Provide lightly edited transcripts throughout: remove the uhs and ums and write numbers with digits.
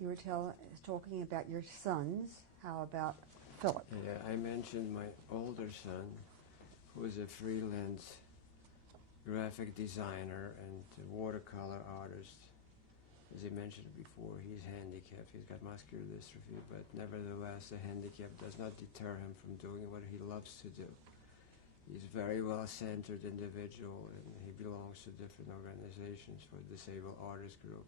you were talking about your sons. How about Philip? Yeah, I mentioned my older son, who is a freelance graphic designer and watercolor artist. As I mentioned before, he's handicapped. He's got muscular dystrophy, but nevertheless, the handicap does not deter him from doing what he loves to do. He's a very well-centered individual, and he belongs to different organizations for Disabled Artists Group.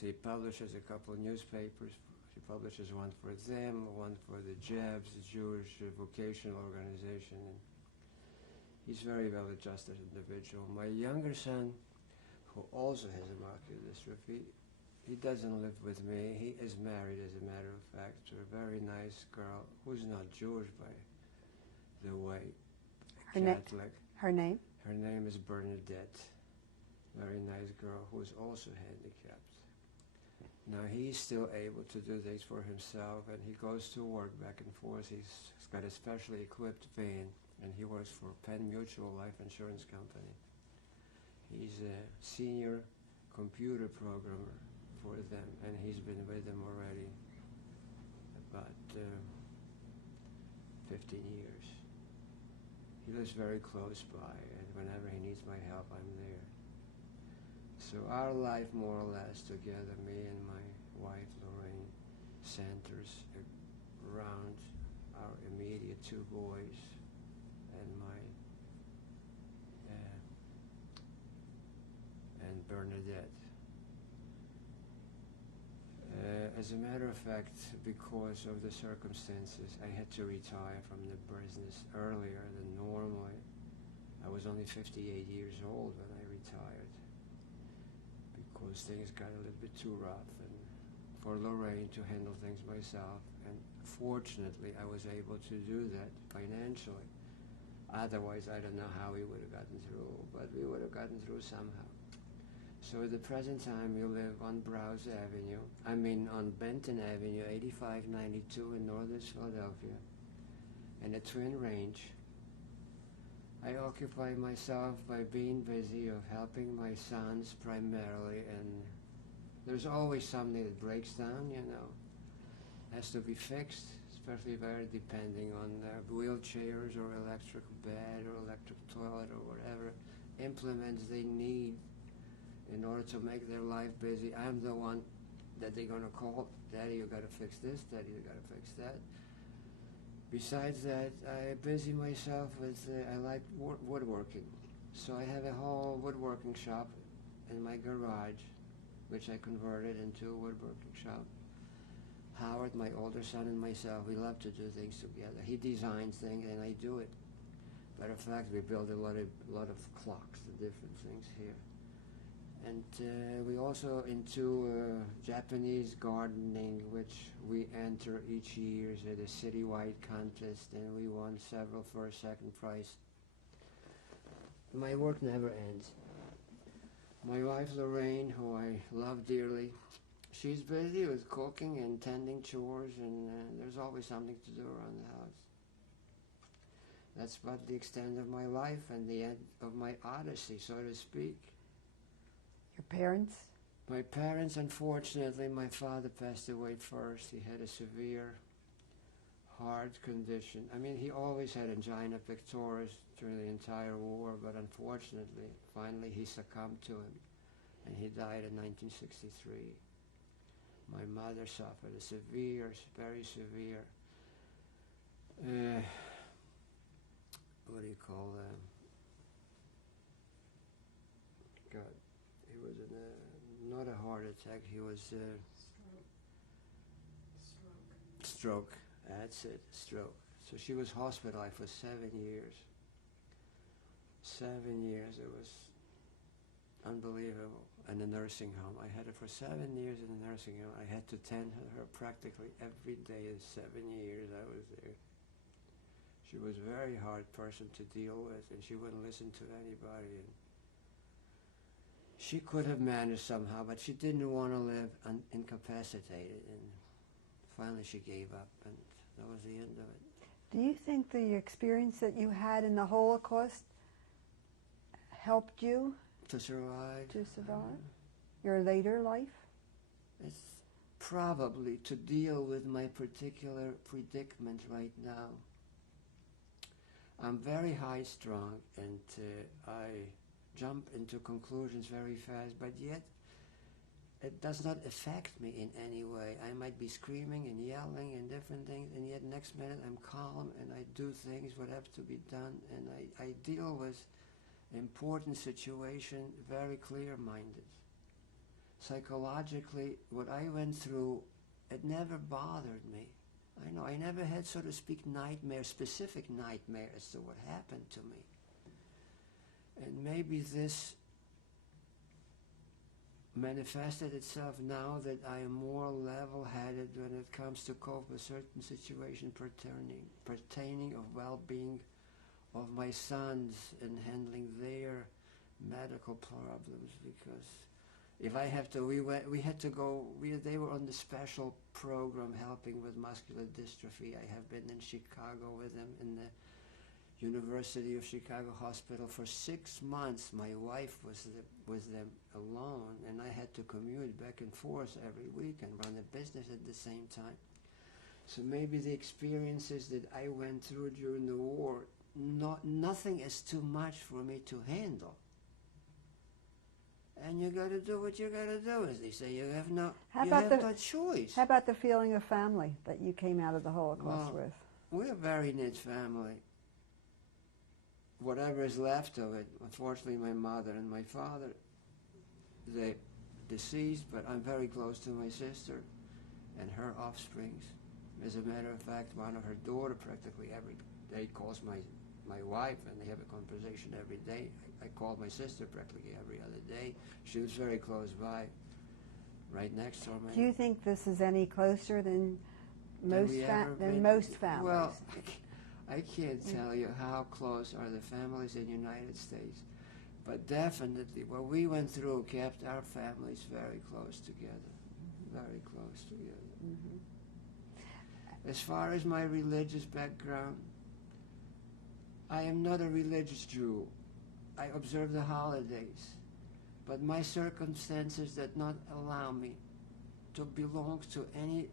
He publishes a couple of newspapers. He publishes one for them, one for the JEBS, the Jewish Vocational Organization. And he's a very well-adjusted individual. My younger son, who also has a muscular dystrophy, he doesn't live with me. He is married, as a matter of fact, to a very nice girl who's not Jewish by the way, Catholic. Her name? Her name is Bernadette. Very nice girl who is also handicapped. Now he's still able to do things for himself, and he goes to work back and forth. He's got a specially equipped van, and he works for Penn Mutual Life Insurance Company. He's a senior computer programmer for them, and he's been with them already about 15 years. He lives very close by, and whenever he needs my help, I'm there. So our life, more or less, together, me and my wife, Lorraine, centers around our immediate two boys and and Bernadette. As a matter of fact, because of the circumstances, I had to retire from the business earlier than normally. I was only 58 years old when I retired, because things got a little bit too rough, and for Lorraine to handle things myself. And fortunately, I was able to do that financially. Otherwise, I don't know how we would have gotten through, but we would have gotten through somehow. So at the present time, we live on Browse Avenue. On Benton Avenue, 8592 in Northeast Philadelphia, in a twin range. I occupy myself by being busy of helping my sons primarily, and there's always something that breaks down, has to be fixed, especially very depending on wheelchairs or electric bed or electric toilet or whatever implements they need in order to make their life busy. I'm the one that they're going to call, Daddy, you got to fix this, Daddy, you got to fix that. Besides that, I busy myself with, I like woodworking. So I have a whole woodworking shop in my garage, which I converted into a woodworking shop. Howard, my older son, and myself, we love to do things together. He designs things and I do it. Matter of fact, we build a lot of clocks and different things here. And we also into Japanese gardening, which we enter each year at a citywide contest, and we won several first, second prize. My work never ends. My wife Lorraine, who I love dearly, she's busy with cooking and tending chores, and there's always something to do around the house. That's about the extent of my life and the end of my odyssey, so to speak. Your parents? My parents, unfortunately, my father passed away first. He had a severe heart condition. He always had angina pectoris during the entire war, but unfortunately, finally he succumbed to it, and he died in 1963. My mother suffered a severe, very severe, what do you call that? God. He was in not a heart attack, he was stroke. That's it, stroke. So she was hospitalized for 7 years. 7 years, it was unbelievable. In a nursing home. I had her for 7 years in a nursing home. I had to tend her practically every day of 7 years I was there. She was a very hard person to deal with, and she wouldn't listen to anybody. And she could have managed somehow, but she didn't want to live incapacitated, and finally she gave up, and that was the end of it. Do you think the experience that you had in the Holocaust helped you to survive? To survive? Your later life? It's probably to deal with my particular predicament right now. I'm very high-strung, and I jump into conclusions very fast, but yet it does not affect me in any way. I might be screaming and yelling and different things, and yet next minute I'm calm and I do things what have to be done, and I deal with important situation very clear-minded. Psychologically, what I went through, it never bothered me. I know I never had, so to speak, specific nightmare as to what happened to me. And maybe this manifested itself now that I am more level-headed when it comes to cope with certain situations pertaining of well-being of my sons and handling their medical problems, because if I have to, they were on the special program helping with muscular dystrophy. I have been in Chicago with them in the University of Chicago Hospital for 6 months. My wife was with them alone, and I had to commute back and forth every week and run a business at the same time. So maybe the experiences that I went through during the war, nothing is too much for me to handle. And you got to do what you got to do, as they say. You have no choice. How about the feeling of family that you came out of the Holocaust with? We're a very knit family. Whatever is left of it, unfortunately, my mother and my father, they're deceased, but I'm very close to my sister and her offsprings. As a matter of fact, one of her daughter practically every day calls my wife, and they have a conversation every day. I call my sister practically every other day. She was very close by, right next to me. Do you think this is any closer than most families? Well, I can't tell you how close are the families in the United States, but definitely what we went through kept our families very close together, very close together. Mm-hmm. As far as my religious background, I am not a religious Jew. I observe the holidays, but my circumstances did not allow me to belong to any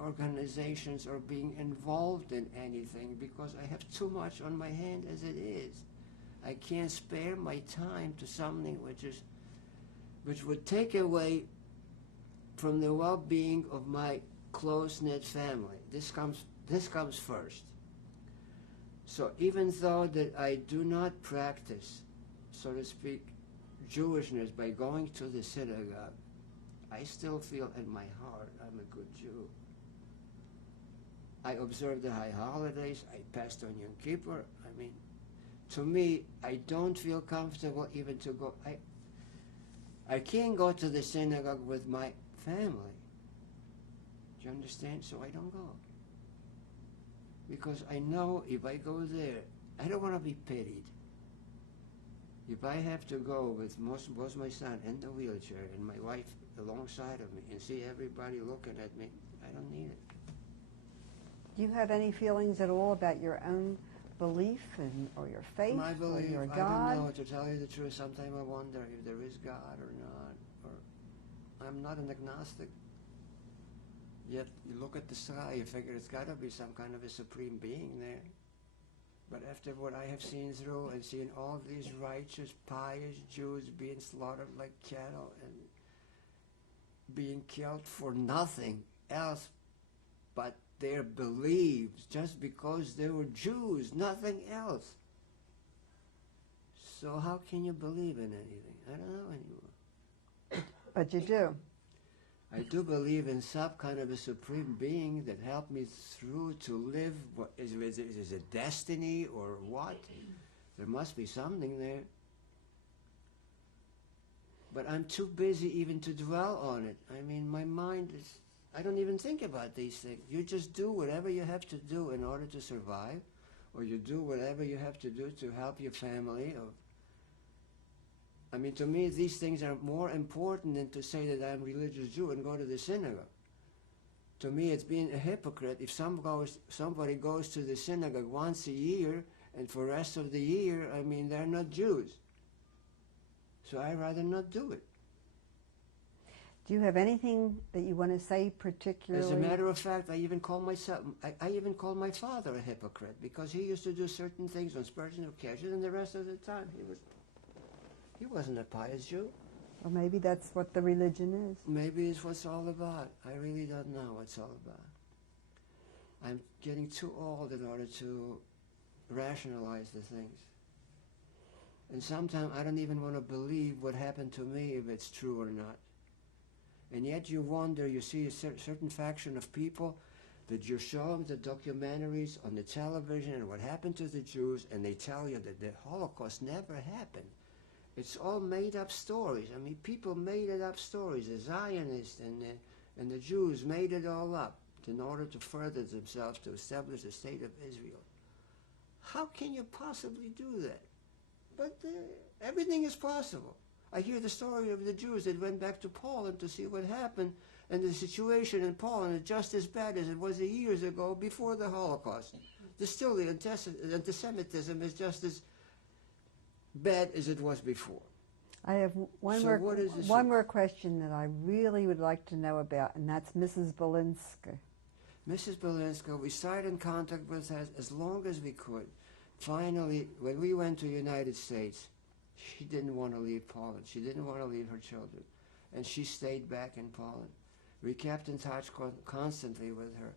organizations or being involved in anything, because I have too much on my hand as it is. I can't spare my time to something which would take away from the well-being of my close-knit family. This comes first. So even though that I do not practice, so to speak, Jewishness by going to the synagogue, I still feel in my heart I'm a good Jew. I observe the high holidays. I passed on Yom Kippur. I mean, to me, I don't feel comfortable even to go. I can't go to the synagogue with my family. Do you understand? So I don't go. Because I know if I go there, I don't want to be pitied. If I have to go with both my son in the wheelchair and my wife alongside of me and see everybody looking at me, I don't need it. Do you have any feelings at all about your own belief or your faith My belief, or your God? I don't know. To tell you the truth, sometimes I wonder if there is God or not. Or I'm not an agnostic. Yet you look at the sky, you figure it's got to be some kind of a supreme being there. But after what I have seen through and seen all these righteous, pious Jews being slaughtered like cattle and being killed for nothing else but their beliefs, just because they were Jews, nothing else. So how can you believe in anything? I don't know anymore. But you do. I do believe in some kind of a supreme being that helped me through to live. Is it a destiny or what? There must be something there. But I'm too busy even to dwell on it. I mean, my mind is, I don't even think about these things. You just do whatever you have to do in order to survive, or you do whatever you have to do to help your family. I mean, to me, these things are more important than to say that I'm a religious Jew and go to the synagogue. To me, it's being a hypocrite if somebody goes to the synagogue once a year, and for the rest of the year, I mean, they're not Jews. So I'd rather not do it. Do you have anything that you want to say particularly? As a matter of fact, I even call my father a hypocrite, because he used to do certain things on special occasions, and the rest of the time he wasn't a pious Jew. Or maybe that's what the religion is. Maybe it's what it's all about. I really don't know what it's all about. I'm getting too old in order to rationalize the things. And sometimes I don't even want to believe what happened to me, if it's true or not. And yet you wonder, you see a certain faction of people that you show them the documentaries on the television and what happened to the Jews, and they tell you that the Holocaust never happened. It's all made-up stories. I mean, people made it up stories. The Zionists and the Jews made it all up in order to further themselves to establish the state of Israel. How can you possibly do that? But everything is possible. I hear the story of the Jews that went back to Poland to see what happened, and the situation in Poland is just as bad as it was years ago before the Holocaust. Still, the anti-Semitism is just as bad as it was before. I have one more question that I really would like to know about, and that's Mrs. Belinska. Mrs. Belinska, we started in contact with her as long as we could. Finally, when we went to the United States, she didn't want to leave Poland. She didn't want to leave her children. And she stayed back in Poland. We kept in touch constantly with her.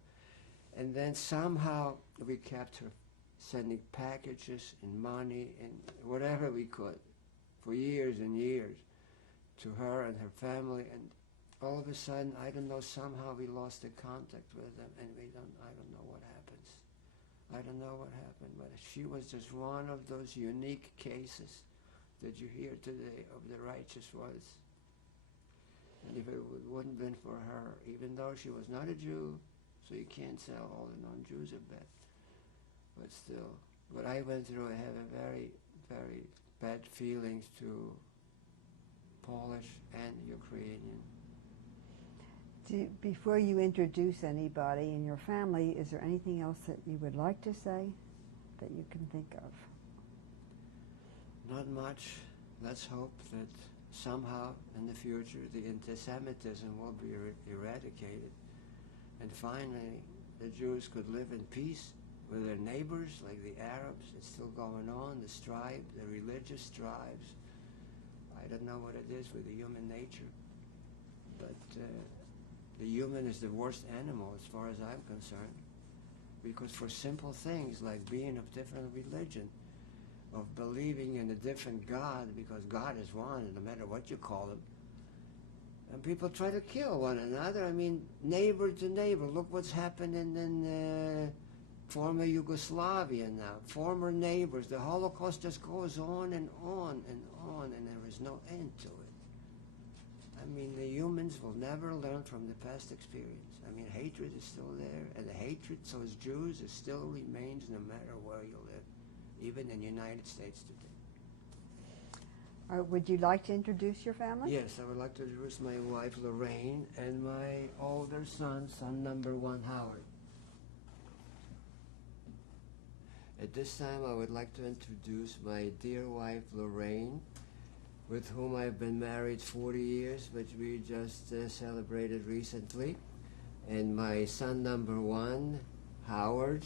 And then somehow we kept her sending packages and money and whatever we could for years and years to her and her family. And all of a sudden, I don't know, somehow we lost the contact with them, and I don't know what happens. I don't know what happened, but she was just one of those unique cases that you hear today of the righteous ones. And if it wouldn't have been for her, even though she was not a Jew, so you can't tell all the non-Jews a bit, but still, what I went through, I have a very, very bad feelings to Polish and Ukrainian. Before you introduce anybody in your family, is there anything else that you would like to say that you can think of? Not much. Let's hope that somehow in the future the anti-Semitism will be eradicated, and finally the Jews could live in peace with their neighbors like the Arabs. It's still going on, the strife, the religious strifes. I don't know what it is with the human nature, but the human is the worst animal as far as I'm concerned, because for simple things like being of different religion, of believing in a different God, because God is one, no matter what you call him, and people try to kill one another. I mean, neighbor to neighbor. Look what's happening in former Yugoslavia now. Former neighbors. The Holocaust just goes on and on and on, and there is no end to it. I mean, the humans will never learn from the past experience. I mean, hatred is still there, and the hatred towards Jews still remains no matter where you live, even in the United States today. Would you like to introduce your family? Yes, I would like to introduce my wife, Lorraine, and my older son number 1, Howard. At this time, I would like to introduce my dear wife, Lorraine, with whom I've been married 40 years, which we just celebrated recently, and my son number 1, Howard,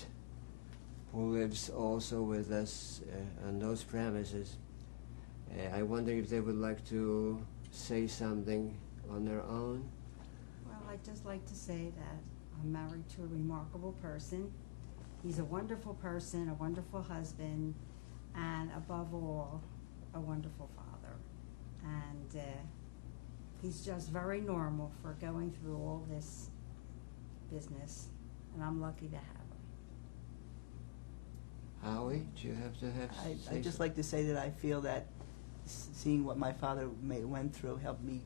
who lives also with us on those premises. I wonder if they would like to say something on their own. Well, I'd just like to say that I'm married to a remarkable person. He's a wonderful person, a wonderful husband, and above all, a wonderful father. And he's just very normal for going through all this business, and I'm lucky to have him. Howie, do you have to have I'd just like to say that I feel that seeing what my father went through helps me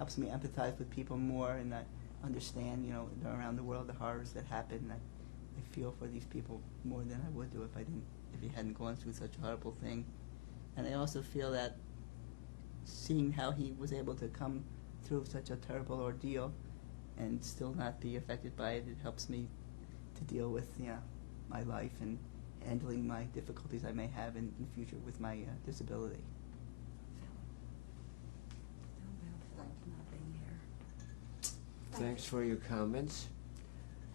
empathize with people more, and I understand, around the world the horrors that happen. I feel for these people more than I would do if he hadn't gone through such a horrible thing. And I also feel that seeing how he was able to come through such a terrible ordeal and still not be affected by it, it helps me to deal with my life and handling my difficulties I may have in the future with my disability. Thank you for not being here. Thanks for your comments.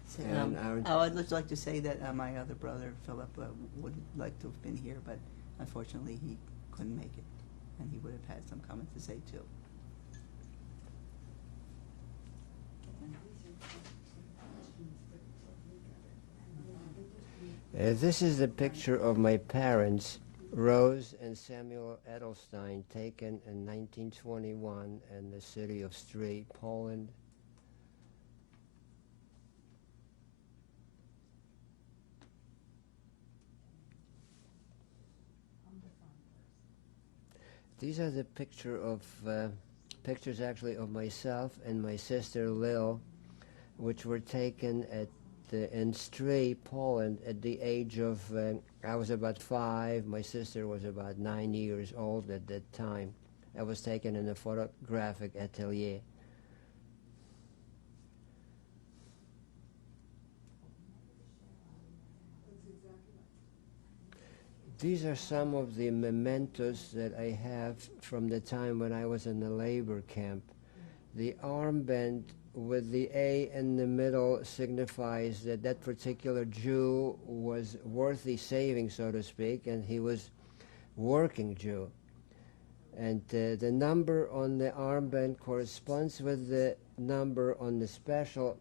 So, And I'd just like to say that my other brother, Philip, would like to have been here, but unfortunately he couldn't make it, and he would have had some comments to say too. This is the picture of my parents, Rose and Samuel Edelstein, taken in 1921 in the city of Stry, Poland. These are the pictures actually of myself and my sister Lil, which were taken in Stry, Poland, at the age of, I was about 5, my sister was about 9 years old at that time. I was taken in a photographic atelier. These are some of the mementos that I have from the time when I was in the labor camp. The armband with the A in the middle signifies that that particular Jew was worthy saving, so to speak, and he was working Jew. And the number on the armband corresponds with the number on the special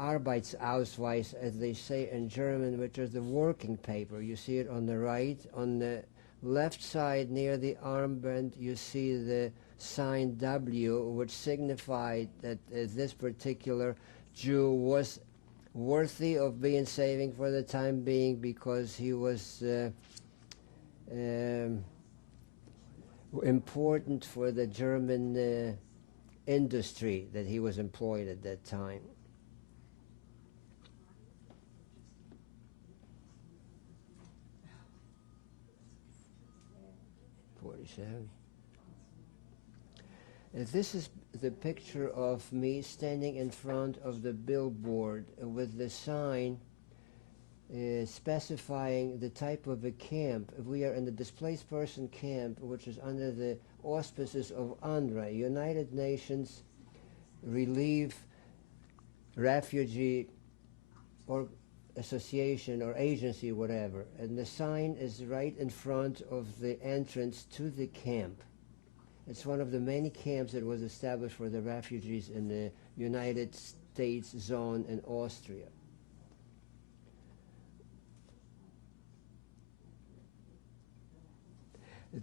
Arbeitsausweis, as they say in German, which is the working paper. You see it on the right. On the left side near the armband you see the sign W, which signified that this particular Jew was worthy of being saving for the time being because he was important for the German industry that he was employed at that time. 47. This is the picture of me standing in front of the billboard with the sign specifying the type of a camp. We are in the displaced person camp, which is under the auspices of UNRWA, United Nations Relief Refugee or Association or agency, whatever. And the sign is right in front of the entrance to the camp. It's one of the many camps that was established for the refugees in the United States zone in Austria.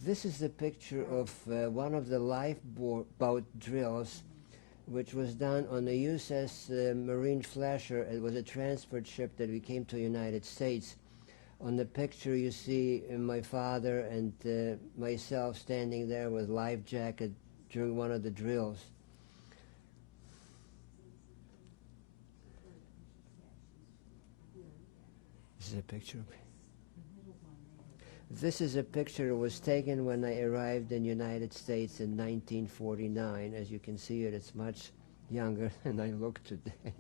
This is the picture of one of the lifeboat drills which was done on the USS Marine Flasher. It was a transport ship that came to the United States. On the picture you see my father and myself standing there with life jacket during one of the drills. This is a picture of me. This is a picture that was taken when I arrived in the United States in 1949. As you can see it's much younger than I look today.